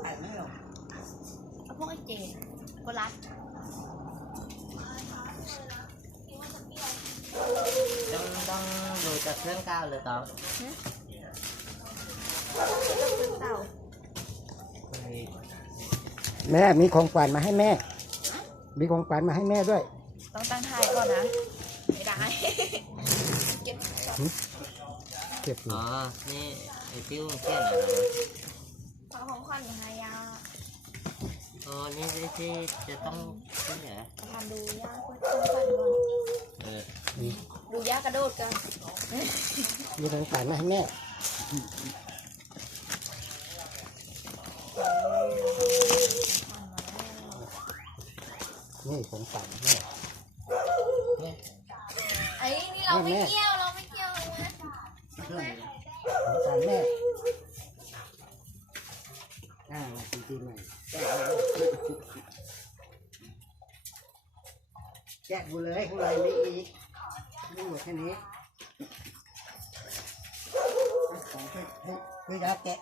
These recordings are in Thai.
ไข่ไม่หรอกเอาพวกไอ้เจนโครัสต้องต้องดูจากเครื่องก้าวเลยตองเต่าแม่มีของขวัญมาให้แม่ มีของขวัญมาให้แม่ด้วย ต้องตั้งทายก่อนนะ ไม่ได้ เก็บ เก็บอยู่อ๋อ นี่ไอ้ติ้วเขียนอะไร นะของของขวัญยังไงอะอ๋อนี่ที่ที่จะต้องที่ไหนทำดูย่าคนของขวัญก่อนเออดูย่ากระโดดกันมีของขวัญมาให้แม่นี่ของขวัญแม่ไอ้นี่เราไม่แม่เกี่ยวเราไม่เกี่ยวเลยนะเครื่องของขวัญแม่ อ่ามาปีใหม่แกะกูเลยข้างในไม่อีกไม่หมดแค่นี้ของให้ให้ให้ยาแกะ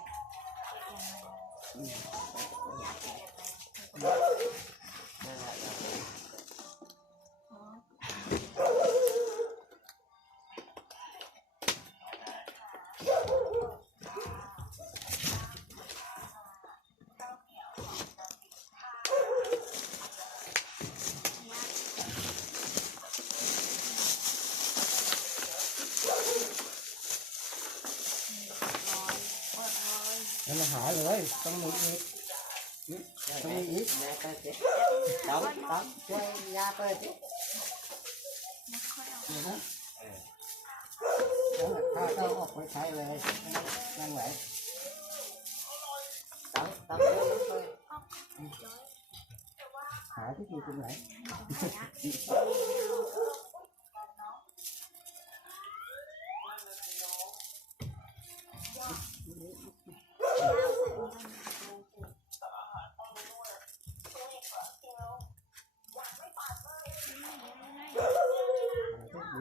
มันมาหาเลยต้องมีอีกต้องมีอีกแม่ก็เจ๊ต้องต้องช่วยยาเปิดสิเดี๋ยวนะแล้วข้าต้องออกไปใช้เลยนั่งไหวต้องต้องเดินไปหาที่อยู่ตรงไหนหาที่ อ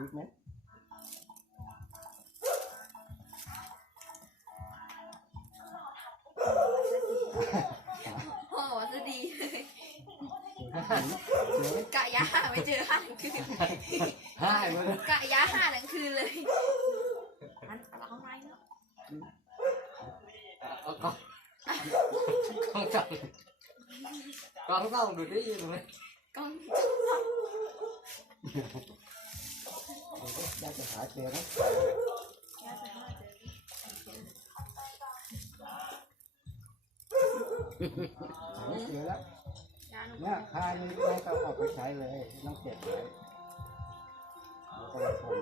ยู่ไหมพ่อว่าจะดีเลยเดี๋ยวกะยาหาไม่เจอห้าทั้งคืนหายหมดเลยกะยาหาทั้งคืนเลยมันเอาข้างในเนาะ เอากล้องกล้ องจับกล้องต้องดูได้ยินไหมกล้องยาจะหาเจอนะยาจะหาเจอหาไม่เจอแล้วยาหนูเนี่ยคายนี่ไม่ต้องออกไปใช้เลยต้องเก็บไว้แล้วก็ละคน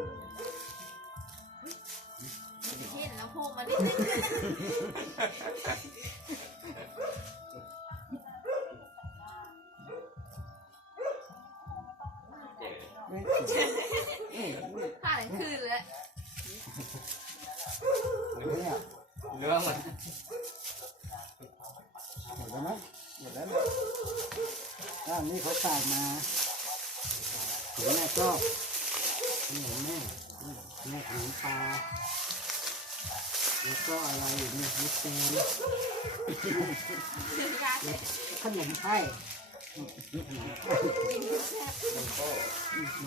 เห็นแล้วโผล่มาดิ เรื่องมันหมดแล้วไหมหมดแล้วนะอ่านี่เขาฝากมาเห็นแม่ชอบนี่ของแม่แม่ขนมปลาแล้วก็อะไรอีกนี่มิสเตอร์ขนมไทยขน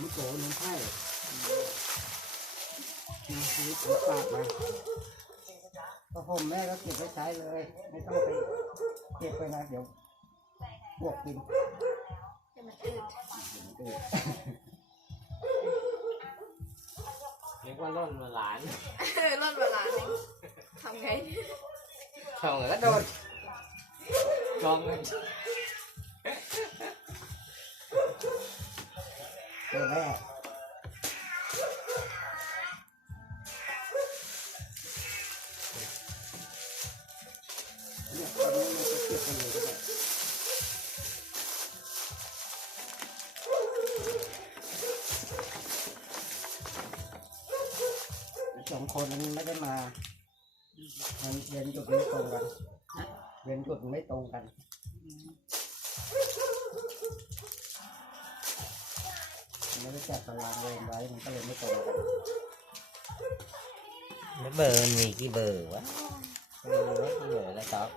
มโกขนมไทยนะนี่ผมฝากมาพอ ผมแม่ก็เก็บไว้ใช้เลย ไม่ต้องไปเก็บไปนะเดี๋ยวพวกกินจะมันอืดเออเรียกว่าร่นมาหลานเออรอดเวลาเลยทำไงช่องก็โดนช่องเงินเออแม่ คนไม่ได้มามันเว้นจุดไม่ตรงกันเว้นจุดไม่ตรงกัน ไม่ได้จัดตารางเวรไว้มันก็เลยไม่ตรงกันแล้วเบอร์มีกี่เบอร์วะเบอร์วะเบอร์แล้วครับ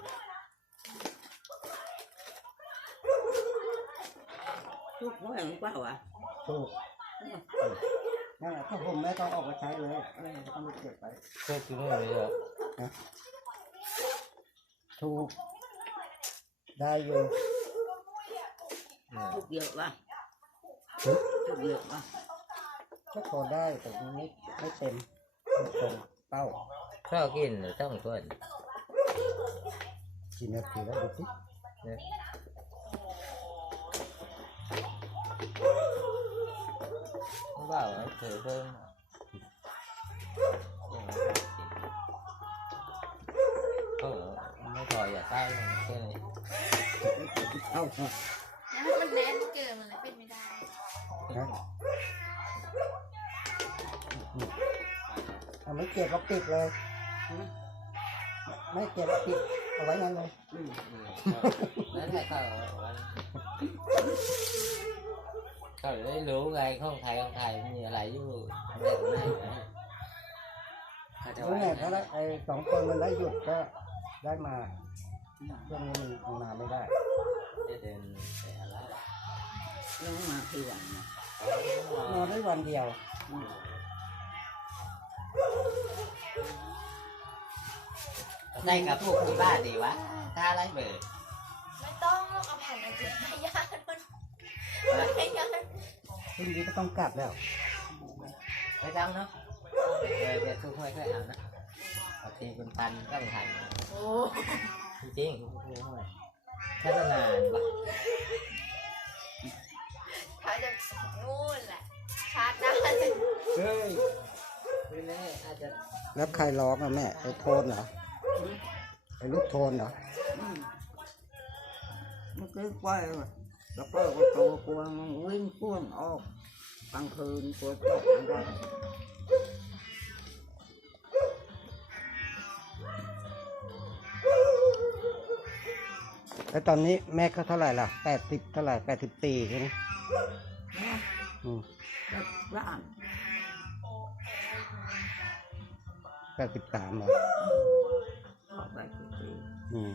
ทุกเมื่หร่มึงเปล่าวะถูก นั่นแหละถ้าผมแม่ต้องออกมาใช้เลยไม่ต้องไปเก็บไปเพื่อกินอะไรเยอะถูกได้อยู่ทุกข์เยอะวะทุกข์เยอะวะก็พอได้แต่มันไม่ไม่เต็มไม่ตรงเป้าชอบกินหรือต้องส่วนกี่นาทีแล้วดูสิ không bảo nó thử hơn không nó thòi giả tay cái này เอ้าแล้วมันแน่นเกินมันเลยเป็นไม่ได้นะเอาไม่เก็บเราปิดเลยไม่เก็บปิดเอาไว้นั่นเลยอื ม đấy là cậu cậu đấy lú gai không thầy không thầy như lại với đây cũng này แล้วไงถ้าไอ้สองคนมันได้หยุดก็ได้มาช่วงนี้มันทำงานไม่ได้ cái tiền để lá แล้วมาทีหลังนะนอนได้วันเดียว đây cả phục thì ba gì quá ta lấy về ไม่ต้องเอาแผ่นไอติมให้ญาติมันให้ญาติพ รุ่งนี้ก็ต้องกลับแล้ว cái răng nó về về tôi hơi hơi ảo nó thì con tan các bạn thành โอ้จริงๆไม่ถ้าจะนานปะถ้าจะนู่นแหละ ชาร์จได้เฮ้ยไม่แน่อาจจะแล้วใครร้องอะแม่ไอ้โทนเหรอไอ้ลูกโทนเหรอมันเก็ไปว่ะ แล้วเปิดประตูกลัวมันวิ่งพ่วงออกกลางคืนกลัวตกไม่ได้แล้วตอนนี้แม่ก็เท่าไหร่ล่ะแปดสิบเท่าไหร่แปดสิบสี่ใช่ไหมนะอืมแล้วร่างแปดสิบสามเหรอออกไปทุกทีอืม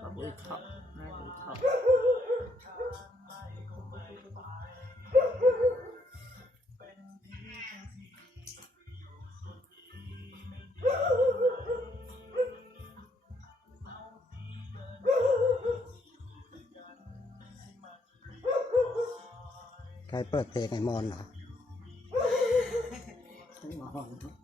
ก็บุยเถาะแม่บุยเถา ใครเปิดเพลงไอ้มอนเหรอ มอน